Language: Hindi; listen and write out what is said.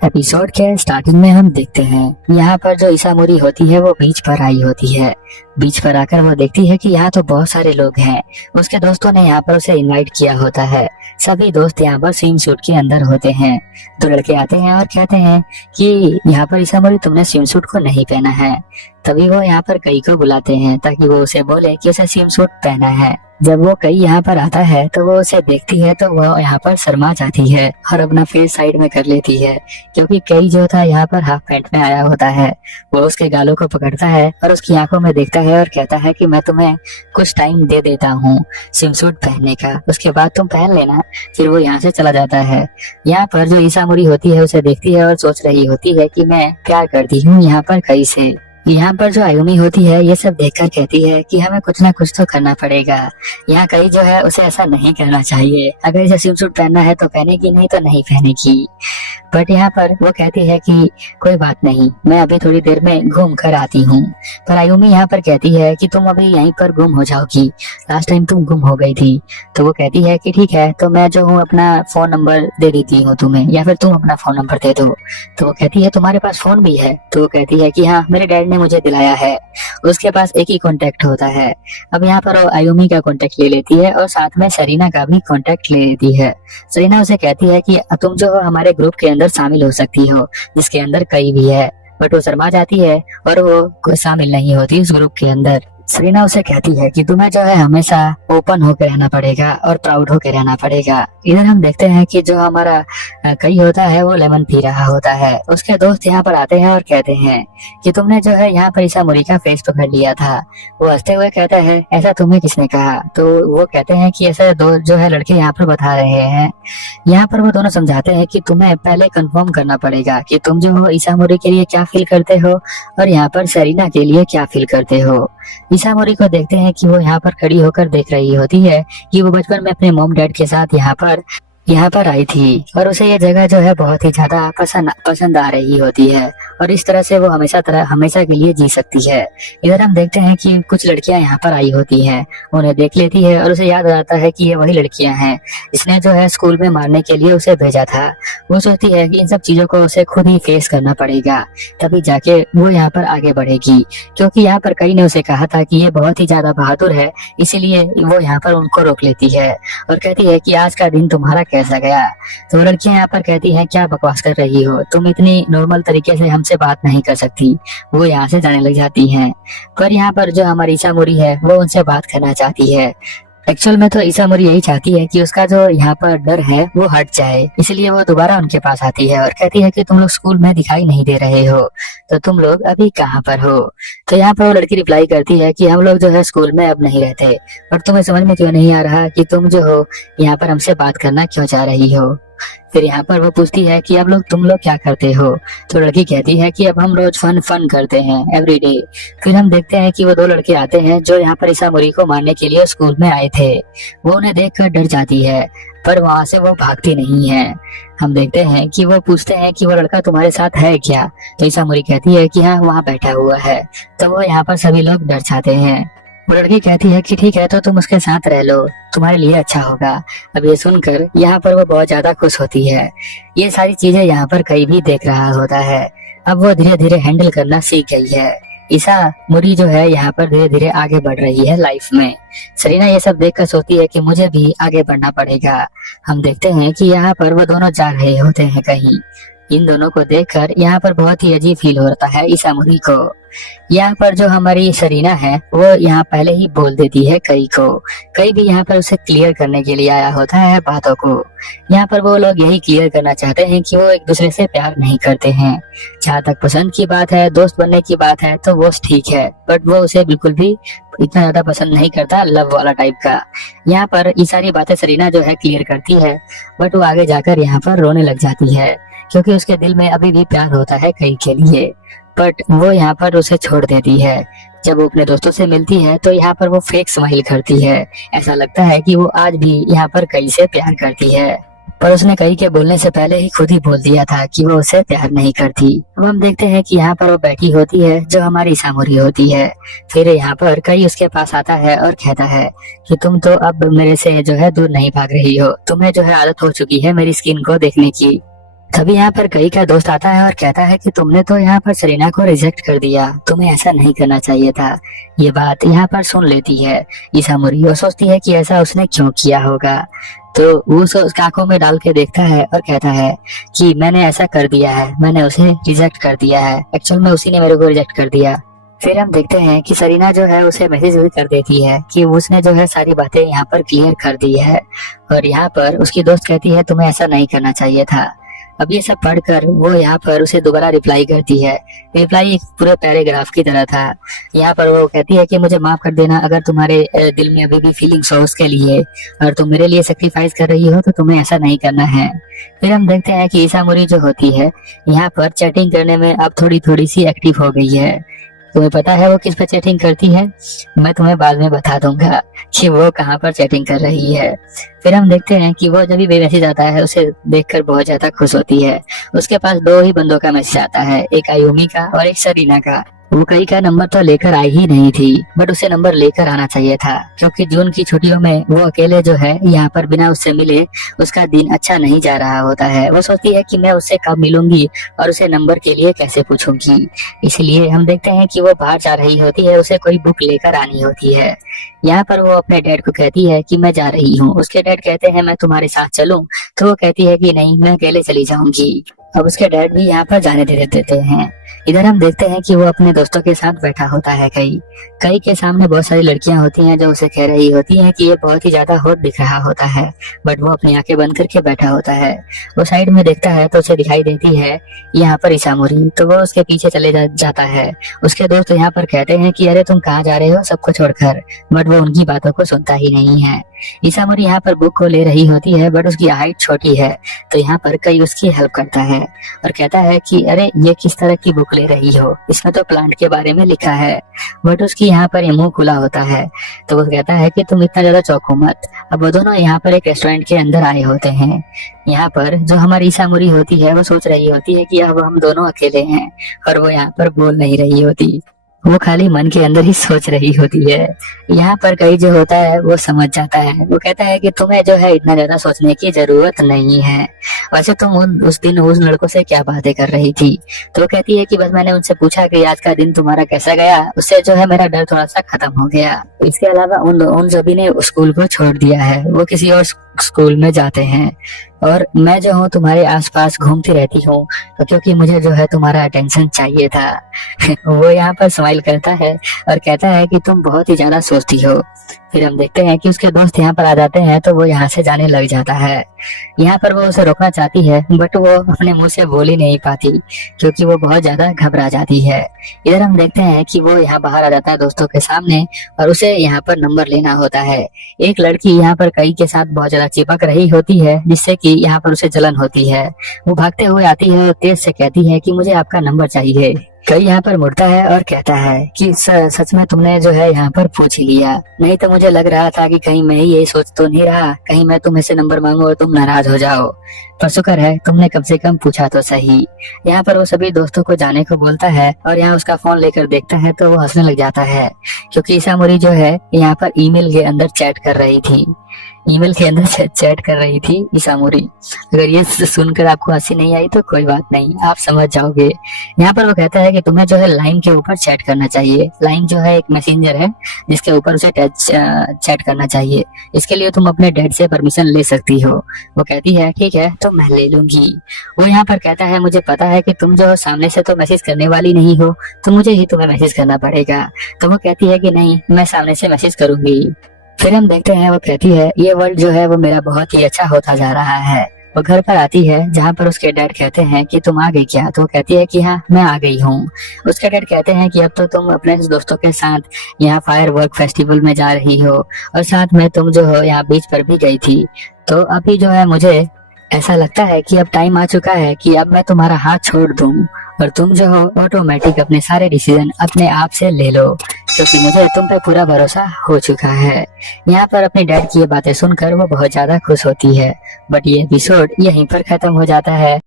एपिसोड के स्टार्टिंग में हम देखते हैं यहाँ पर जो ईसा मुरी होती है वो बीच पर आई होती है। बीच पर आकर वो देखती है कि यहाँ तो बहुत सारे लोग हैं। उसके दोस्तों ने यहाँ पर उसे इनवाइट किया होता है। सभी दोस्त यहाँ पर स्विम सूट के अंदर होते हैं। तो लड़के आते हैं और कहते हैं कि यहाँ पर ईसा मुरी तुमने स्विम सूट को नहीं पहना है। तभी वो यहाँ पर कई को बुलाते हैं ताकि वो उसे बोले कि उसे स्विम सूट पहना है। जब वो कई यहाँ पर आता है तो वो उसे देखती है तो वो यहाँ पर शर्मा जाती है और अपना फेस साइड में कर लेती है, क्योंकि कई जो था यहाँ पर हाफ पैंट में आया होता है। वो उसके गालों को पकड़ता है और उसकी आंखों में देखता है और कहता है कि मैं तुम्हें कुछ टाइम दे देता हूँ स्विम सूट पहनने का, उसके बाद तुम पहन लेना। फिर वो यहाँ से चला जाता है। यहाँ पर जो ईसा मुरी होती है उसे देखती है और सोच रही होती है कि मैं प्यार करती हूँ यहाँ पर कई से। यहाँ पर जो आयुमी होती है ये सब देखकर कहती है कि हमें कुछ ना कुछ तो करना पड़ेगा। यहाँ कई जो है उसे ऐसा नहीं करना चाहिए। अगर इसे स्विम सूट पहनना है तो पहनेगी, नहीं तो नहीं पहनेगी। बट यहाँ पर वो कहती है कि कोई बात नहीं, मैं अभी थोड़ी देर में घूम कर आती हूँ। पर आयुमी यहाँ पर कहती है कि तुम अभी यहीं पर गुम हो जाओगी, लास्ट टाइम तुम गुम हो गई थी। तो वो कहती है कि ठीक है, तो मैं जो हूँ अपना फोन नंबर दे देती हूँ तुम्हें, या फिर तुम अपना फोन नंबर दे दो। तो वो कहती है तुम्हारे पास फोन भी है? तो वो कहती है कि हाँ, मेरे डैड ने मुझे दिलाया है। उसके पास एक ही कांटेक्ट होता है। अब यहाँ पर वो आयुमी का कांटेक्ट ले लेती है और साथ में सरीना का भी कांटेक्ट ले लेती है। सरीना उसे कहती है कि तुम जो हो हमारे ग्रुप के अंदर शामिल हो सकती हो, जिसके अंदर कई भी है। बट वो शर्मा जाती है और वो शामिल नहीं होती उस ग्रुप के अंदर। सरीना उसे कहती है कि तुम्हें जो है हमेशा ओपन होकर रहना पड़ेगा और प्राउड होकर रहना पड़ेगा। इधर हम देखते हैं कि जो हमारा कई होता है वो लेमन पी रहा होता है। उसके दोस्त यहाँ पर आते हैं और कहते हैं कि तुमने जो है यहाँ पर ईसा मुरी का फेस पकड़ लिया था। वो हंसते हुए कहता है ऐसा तुम्हें किसने कहा? तो वो कहते हैं कि ऐसे दो जो है लड़के यहाँ पर बता रहे हैं। यहाँ पर वो दोनों समझाते हैं कि तुम्हें पहले कंफर्म करना पड़ेगा कि तुम जो हो ईसा मुरी के लिए क्या फील करते हो और यहाँ पर सरीना के लिए क्या फील करते हो। ईसा मुरी को देखते हैं कि वो यहाँ पर खड़ी होकर देख रही होती है कि वो बचपन में अपने मॉम डैड के साथ यहाँ पर आई थी और उसे ये जगह जो है बहुत ही ज्यादा पसंद आ रही होती है और इस तरह से वो हमेशा के लिए जी सकती है। इधर हम देखते हैं कि कुछ लड़कियां यहाँ पर आई होती हैं, उन्हें देख लेती है और उसे याद आता है कि ये वही लड़कियां हैं जिसने जो है स्कूल में मारने के लिए उसे भेजा था। वो सोचती है कि इन सब चीजों को उसे खुद ही फेस करना पड़ेगा, तभी जाके वो यहाँ पर आगे बढ़ेगी। क्योंकि यहाँ पर कई ने उसे कहा था कि ये बहुत ही ज्यादा बहादुर है, इसीलिए वो यहाँ पर उनको रोक लेती है और कहती है कि आज का दिन तुम्हारा कैसा गया। तो लड़कियां यहाँ पर कहती हैं क्या बकवास कर रही हो, तुम इतनी नॉर्मल तरीके से हमसे बात नहीं कर सकती। वो यहाँ से जाने लग जाती हैं। पर यहाँ पर जो हमारी ईसा मुरी है वो उनसे बात करना चाहती है। एक्चुअल में तो ईसा मुरी यही चाहती है कि उसका जो यहाँ पर डर है वो हट जाए, इसलिए वो दोबारा उनके पास आती है और कहती है कि तुम लोग स्कूल में दिखाई नहीं दे रहे हो, तो तुम लोग अभी कहाँ पर हो? तो यहाँ पर वो लड़की रिप्लाई करती है कि हम लोग जो है स्कूल में अब नहीं रहते। और तुम्हें समझ में क्यों नहीं आ रहा कि तुम जो हो यहाँ पर हमसे बात करना क्यों चाह रही हो? फिर यहाँ पर वो पूछती है कि अब तुम लोग क्या करते हो? तो लड़की कहती है कि अब हम रोज फन करते हैं एवरीडे। फिर हम देखते हैं कि वो दो लड़के आते हैं जो यहाँ पर ईसा मुरी को मारने के लिए स्कूल में आए थे। वो उन्हें देखकर डर जाती है, पर वहां से वो भागती नहीं है। हम देखते हैं कि वो पूछते हैं कि वो लड़का तुम्हारे साथ है क्या? तो ईसा मुरी कहती है कि हाँ, वहाँ बैठा हुआ है। तो वो यहाँ पर सभी लोग डर जाते हैं। वो लड़की कहती है कि ठीक है, तो तुम उसके साथ रह लो, तुम्हारे लिए अच्छा होगा। अब ये सुनकर यहाँ पर वो बहुत ज्यादा खुश होती है। ये सारी चीजें यहाँ पर कई भी देख रहा होता है। अब वो धीरे धीरे हैंडल करना सीख गई है। ईसा मुरी जो है यहाँ पर धीरे धीरे आगे बढ़ रही है लाइफ में। सरीना ये सब देखकर सोचती है कि मुझे भी आगे बढ़ना पड़ेगा। हम देखते हैं कि यहाँ पर वो दोनों जा रहे होते हैं कहीं। इन दोनों को देखकर यहाँ पर बहुत ही अजीब फील होता है ईसा मुरी को। यहाँ पर जो हमारी सरीना है वो यहाँ पहले ही बोल देती है कई को। कई भी यहाँ पर उसे क्लियर करने के लिए आया होता है बातों को। यहाँ पर वो लोग यही क्लियर करना चाहते हैं कि वो एक दूसरे से प्यार नहीं करते हैं। जहाँ तक पसंद की बात है, दोस्त बनने की बात है, तो वो ठीक है, बट वो उसे बिल्कुल भी इतना ज्यादा पसंद नहीं करता लव वाला टाइप का। यहाँ पर ये सारी बातें सरीना जो है क्लियर करती है, बट वो आगे जाकर यहाँ पर रोने लग जाती है, क्योंकि उसके दिल में अभी भी प्यार होता है कई के लिए। बट वो यहाँ पर उसे छोड़ देती है। जब वो अपने दोस्तों से मिलती है तो यहाँ पर वो फेक स्माइल करती है। ऐसा लगता है कि वो आज भी यहाँ पर कई से प्यार करती है, पर उसने कई के बोलने से पहले ही खुद ही बोल दिया था कि वो उसे प्यार नहीं करती। अब हम देखते हैं कि यहाँ पर वो बैठी होती है जो हमारी ईसा मुरी होती है। फिर यहाँ पर कई उसके पास आता है और कहता है कि तुम तो अब मेरे से जो है दूर नहीं भाग रही हो, तुम्हें जो है आदत हो चुकी है मेरी स्किन को देखने की। तभी यहाँ पर कई का दोस्त आता है और कहता है कि तुमने तो यहाँ पर सरीना को रिजेक्ट कर दिया, तुम्हें ऐसा नहीं करना चाहिए था। ये बात यहाँ पर सुन लेती है ईसामुरी। वो सोचती है कि ऐसा उसने क्यों किया होगा, तो वो उसके आंखों में डाल के देखता है और कहता है कि मैंने ऐसा कर दिया है, मैंने उसे रिजेक्ट कर दिया है, एक्चुअल में उसी ने मेरे को रिजेक्ट कर दिया। फिर हम देखते हैं कि सरीना जो है उसे मैसेज भी कर देती है कि उसने जो है सारी बातें यहाँ पर क्लियर कर दी है, और यहाँ पर उसकी दोस्त कहती है तुम्हें ऐसा नहीं करना चाहिए था। अब ये सब पढ़कर वो यहाँ पर उसे दोबारा रिप्लाई करती है। रिप्लाई एक पूरे पैराग्राफ की तरह था। यहाँ पर वो कहती है कि मुझे माफ कर देना अगर तुम्हारे दिल में अभी भी फीलिंग्स हो उसके लिए, और तुम मेरे लिए सेक्रीफाइस कर रही हो तो तुम्हें ऐसा नहीं करना है। फिर हम देखते हैं कि ईसामुरी जो होती है यहाँ पर चैटिंग करने में अब थोड़ी थोड़ी सी एक्टिव हो गई है। तुम्हें पता है वो किस पर चैटिंग करती है? मैं तुम्हें बाद में बता दूंगा कि वो कहाँ पर चैटिंग कर रही है। फिर हम देखते हैं कि वो जब भी मैसेज आता है उसे देखकर बहुत ज्यादा खुश होती है। उसके पास दो ही बंदों का मैसेज आता है, एक आयुमी का और एक सरीना का। वो कई का नंबर तो लेकर आई ही नहीं थी, बट उसे नंबर लेकर आना चाहिए था, क्योंकि जून की छुट्टियों में वो अकेले जो है यहाँ पर बिना उससे मिले उसका दिन अच्छा नहीं जा रहा होता है। वो सोचती है कि मैं उससे कब मिलूंगी और उसे नंबर के लिए कैसे पूछूंगी। इसलिए हम देखते हैं कि वो बाहर जा रही होती है, उसे कोई बुक लेकर आनी होती है। यहाँ पर वो अपने डैड को कहती है कि मैं जा रही हूँ। उसके डैड कहते हैं मैं तुम्हारे साथ चलूं, तो वो कहती है कि नहीं, मैं अकेले चली जाऊंगी। अब उसके डैड भी यहाँ पर जाने दे देते हैं। इधर हम देखते हैं कि वो अपने दोस्तों के साथ बैठा होता है। कई के सामने बहुत सारी लड़कियां होती हैं जो उसे कह रही होती हैं कि ये बहुत ही ज्यादा हॉट दिख रहा होता है, बट वो अपनी आंखें बंद करके बैठा होता है। वो साइड में देखता है तो उसे दिखाई देती है यहाँ पर ईसामुरी, तो वो उसके पीछे चले जाता है। उसके दोस्त यहाँ पर कहते हैं कि अरे तुम कहाँ जा रहे हो सबको छोड़कर, बट वो उनकी बातों को सुनता ही नहीं है। ईसामुरी यहाँ पर बुक को ले रही होती है, बट उसकी हाइट छोटी है, तो यहाँ पर कई उसकी हेल्प करता है और कहता है कि अरे ये किस तरह की बुक ले रही हो, इसमें तो प्लांट के बारे में लिखा है। बट उसकी यहाँ पर मुंह खुला होता है, तो वो कहता है कि तुम इतना ज्यादा चौंको मत। अब वो दोनों यहाँ पर एक रेस्टोरेंट के अंदर आए होते हैं। यहाँ पर जो हमारी ईसामुरी होती है वो सोच रही होती है कि अब हम दोनों अकेले हैं, और वो यहाँ पर बोल नहीं रही होती, वो खाली मन के अंदर ही सोच रही होती है। यहाँ पर कई जो होता है वो समझ जाता है। वो कहता है कि तुम्हें जो है इतना ज्यादा सोचने की जरूरत नहीं है, वैसे तुम उस दिन उस लड़कों से क्या बातें कर रही थी? तो वो कहती है कि बस मैंने उनसे पूछा कि आज का दिन तुम्हारा कैसा गया, उससे जो है मेरा डर थोड़ा सा खत्म हो गया। इसके अलावा उन सभी ने स्कूल को छोड़ दिया है, वो किसी और स्कूल में जाते हैं, और मैं जो हूँ तुम्हारे आसपास घूमती रहती हूँ, तो क्योंकि मुझे जो है तुम्हारा अटेंशन चाहिए था। वो यहाँ पर स्माइल करता है और कहता है कि तुम बहुत ही ज्यादा सोचती हो। फिर हम देखते हैं कि उसके दोस्त यहाँ पर आ जाते हैं, तो वो यहाँ से जाने लग जाता है। यहाँ पर वो उसे रोकना चाहती है, बट वो अपने मुंह से बोल ही नहीं पाती, क्योंकि वो बहुत ज्यादा घबरा जाती है। इधर हम देखते हैं कि वो यहाँ बाहर आ जाता है दोस्तों के सामने, और उसे यहाँ पर नंबर लेना होता है। एक लड़की यहाँ पर कई के साथ बहुत ज्यादा चिपक रही होती है, जिससे कि यहाँ पर उसे जलन होती है। वो भागते हुए आती है और तेज से कहती है कि मुझे आपका नंबर चाहिए। कई यहाँ पर मुड़ता है और कहता है कि सच में तुमने जो है यहाँ पर पूछ ही लिया, नहीं तो मुझे लग रहा था कि कहीं मैं ही यही सोच तो नहीं रहा, कहीं मैं तुम्हें से नंबर मांगू और तुम नाराज हो जाओ, पर शुक्र है तुमने कम से कम पूछा तो सही। यहाँ पर वो सभी दोस्तों को जाने को बोलता है, और यहाँ उसका फोन लेकर देखता है तो वो हंसने लग जाता है, क्योंकि ईसामुरी जो है यहाँ पर ईमेल के अंदर चैट कर रही थी। ईमेल के अंदर चैट कर रही थी ईसामुरी। अगर ये सुनकर आपको हंसी नहीं आई तो कोई बात नहीं, आप समझ जाओगे। यहाँ पर वो कहता है कि तुम्हें जो है लाइन के ऊपर चैट करना चाहिए। लाइन जो है एक मैसेंजर है जिसके ऊपर उसे चैट करना चाहिए। इसके लिए तुम अपने डैड से परमिशन ले सकती हो। वो कहती है ठीक है तो मैं ले लूंगी। वो यहाँ पर कहता है मुझे पता है कि तुम जो सामने से तो मैसेज करने वाली नहीं हो, तो मुझे ही तुम्हें मैसेज करना पड़ेगा। तो वो कहती है कि नहीं, मैं सामने से मैसेज करूंगी। फिर हम देखते हैं वो कहती है ये वर्ल्ड जो है वो मेरा बहुत ही अच्छा होता जा रहा है। वो घर पर आती है जहाँ पर उसके डैड कहते हैं कि तुम आ गई क्या? तो वो कहती है कि हाँ मैं आ गई हूँ। उसके डैड कहते हैं कि अब तो तुम अपने दोस्तों के साथ यहाँ फायर वर्क फेस्टिवल में जा रही हो, और साथ में तुम जो हो यहाँ बीच पर भी गई थी। तो अभी जो है मुझे ऐसा लगता है कि अब टाइम आ चुका है कि अब मैं तुम्हारा हाथ छोड़ दूं, और तुम जो हो ऑटोमेटिक अपने सारे डिसीजन अपने आप से ले लो, क्योंकि मुझे तुम पे पूरा भरोसा हो चुका है। यहाँ पर अपने डैड की ये बातें सुनकर वो बहुत ज्यादा खुश होती है। बट ये एपिसोड यहीं पर खत्म हो जाता है।